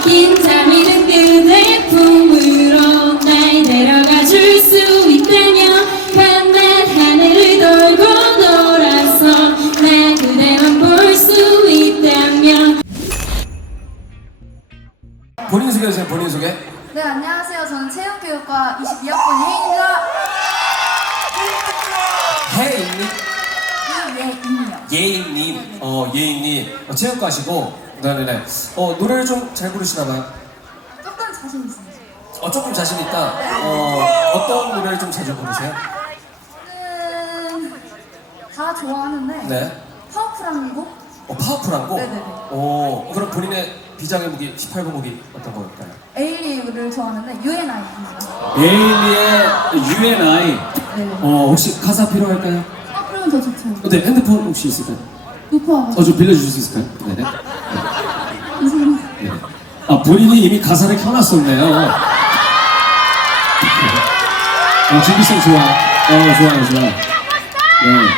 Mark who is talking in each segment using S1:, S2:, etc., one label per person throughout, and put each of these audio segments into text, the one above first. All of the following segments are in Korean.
S1: 긴장이 든 그대의 품으로 날 데려가 줄 수 있다면 밤낮 하늘을 돌고 돌아서 나 그대만 볼 수 있다면.
S2: 본인 소개해주세요. 본인 소개.
S3: 네, 안녕하세요. 저는 체육교육과 22학번 혜인입니다.
S2: 혜인님?
S3: 예인이요.
S2: 예인님. 예인님. 체육과시고. 네네네. 노래를 좀 잘 부르시나봐요.
S3: 조금 자신 있어요.
S2: 조금 자신 있다. 어떤 노래를 좀 자주 부르세요?
S3: 저는 다 좋아하는데
S2: 네.
S3: 파워풀한 곡?
S2: 파워풀한 곡?
S3: 네네네.
S2: 그럼 본인의 비장의 무기, 18번 무기 어떤 걸까요?
S3: 에일리를 좋아하는데 UNI입니다.
S4: 에일리의 UNI.
S3: 네.
S4: 혹시 가사 필요할까요?
S3: 그러면 더 좋죠.
S4: 네, 핸드폰 혹시 있을까요?
S3: 높아.
S4: 좀 빌려주실 수 있을까요? 네네.
S3: 감사합니다.
S4: 네. 본인이 이미 가사를 켜놨었네요. 준비성 좋아. 좋아. 네.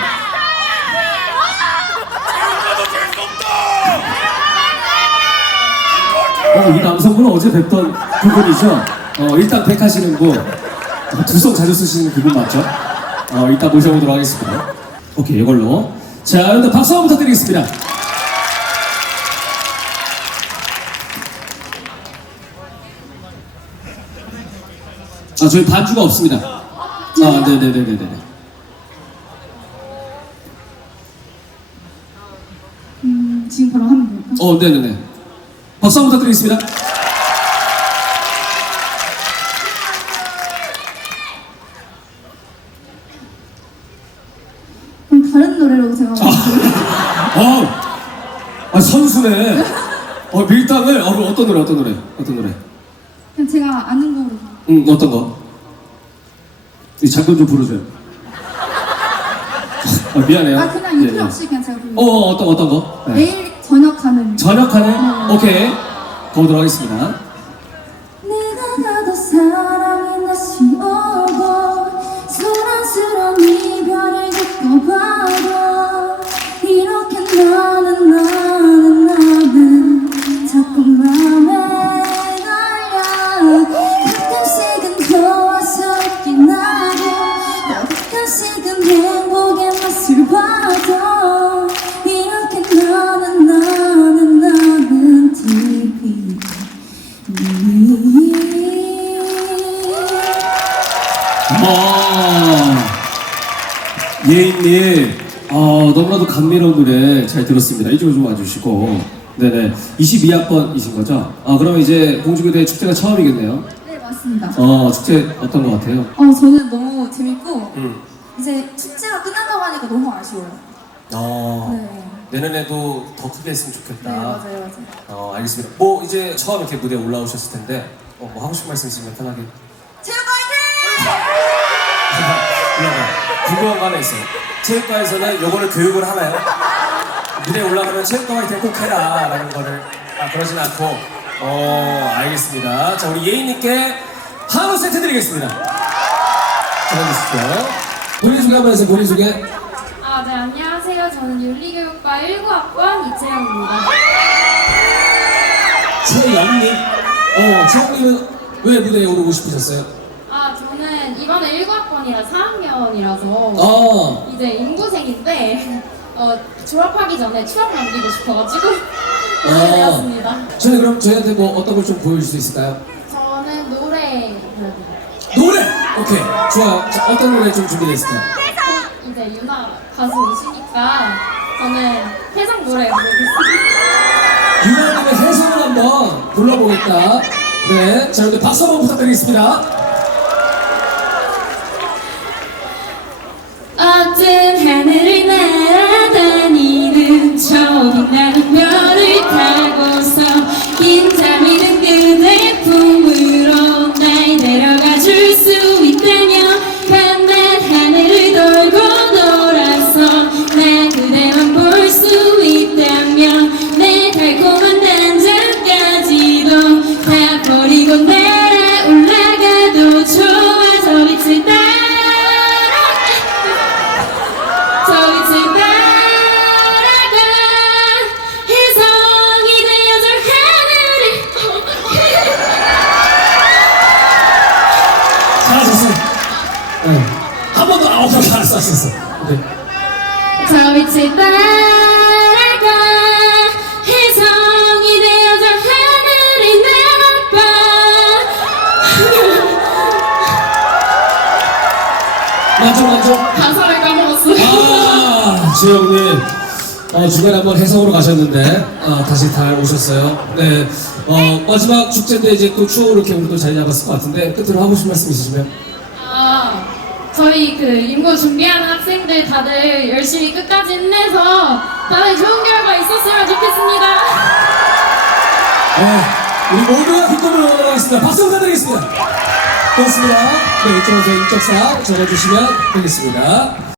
S4: 이 남성분은 어제 뵀던 그분이죠? 일단 백하시는 분, 두성 자주 쓰시는 그분 맞죠? 이따 모셔보도록 하겠습니다. 오케이, 이걸로. 자, 여러분들 박수 한번 부탁드리겠습니다. 저희 반주가 없습니다. 네네네네네.
S3: 지금 바로 하면 될까?
S4: 네네네. 박수 한번 부탁드리겠습니다.
S3: 그럼 다른 노래로 제가
S4: 선수네. 밀당을. 어떤 노래?
S3: 그냥 제가 아는 곡으로.
S4: 어떤 거? 이 잠깐 좀 부르세요. 미안해요.
S3: 그냥 이 필요 없이 그냥 제가 부르는
S4: 어떤 거? 네.
S3: 에일리 저녁 하늘.
S4: 저녁하네? 오케이. 가보도록 하겠습니다.
S3: 내가 가도 사랑이 다시 오고 소란스러운 이별을 겪어봐도 이렇게 나는 자꾸 맘에 걸려. 가끔씩은 좋아서있긴 하고 또 가끔씩은 행복의 맛을 봐도 이렇게 나는 TV.
S4: 예인님, 너무나도 감미로운 노래 잘 들었습니다. 이쪽으로 좀 와주시고. 네네. 22학번이신 거죠? 그러면 이제 공주교대 축제가 처음이겠네요.
S3: 네, 맞습니다.
S4: 축제 어떤 것 같아요?
S3: 저는 너무 재밌고
S2: 음.
S3: 이제 축제가 끝난다고 하니까 너무 아쉬워요. 네.
S2: 내년에도 더 크게 했으면 좋겠다.
S3: 네, 맞아요.
S2: 알겠습니다. 이제 처음 이렇게 무대에 올라오셨을 텐데, 뭐 하고 싶은 말씀 있으면 편하게.
S3: 체육 화이팅!
S2: 올라가. 궁금한 거 하나 있어요. 체육과에서는 요거를 교육을 하나요? 무대에 올라가면 체육과 화이팅 꼭 해라 라는 거를 그러진 않고. 알겠습니다. 자, 우리 예인님께 한우 세트 드리겠습니다. 잘해주시죠. 본인 소개 한번 해주세요. 본인 소개.
S1: 네, 안녕하세요. 저는 윤리교육과 19학번 이채영입니다.
S2: 최영님. 최영님은 왜 무대에 오르고 싶으셨어요?
S1: 저는 이번에 19학번이라 4학년이라서 이제 인구생인데 졸업하기 전에 추억 남기고 싶어가지고 오게 되었습니다.
S2: 저희 그럼 저희한테 어떤 걸 좀 보여줄 수 있을까요?
S1: 저는 노래 불러드릴게요.
S2: 노래! 오케이, 좋아요. 자, 어떤 노래 좀 준비되어 있을까요?
S1: 이제 유나 가수이시니까 저는 해상 노래 부르겠습니다.
S2: 유나님의 해석을 한번 불러보겠다. 네, 자, 여러분들 박수 한번 부탁드리겠습니다.
S1: 어떤 하늘을 날아다니는 저 빛나는 별을 타고서 긴장이 든 그대의 품으로 날 데려가 줄 수 있다면 밤낮 하늘을 돌고 돌아서 나 그대만 볼 수 있다면 내 달콤한 단장까지도 다 버리고 날아 올라가도 좋아. 저 빛을 따라 해성이 되어 저 하늘을
S2: 있었어. 네.
S1: 저 빛을 따라가 혜성이 되어져 하늘을 날아봐.
S2: 만족.
S1: 가사를 까먹었어요.
S2: 아, 지영님. 중간에 한번 해성으로 가셨는데, 다시 잘 오셨어요. 네. 마지막 축제인데 이제 또 추억 이렇게 우리 또 자리 잡았을 것 같은데, 끝으로 하고 싶은 말씀 있으시면?
S1: 저희 그 임고 준비하는 학생들 다들 열심히 끝까지 힘내서 다들 좋은 결과 있었으면 좋겠습니다.
S2: 우리 모두가 기쁨을 얻어가겠습니다. 박수 부탁드리겠습니다. 고맙습니다. 네, 이쪽에서 인적사 적어주시면 되겠습니다.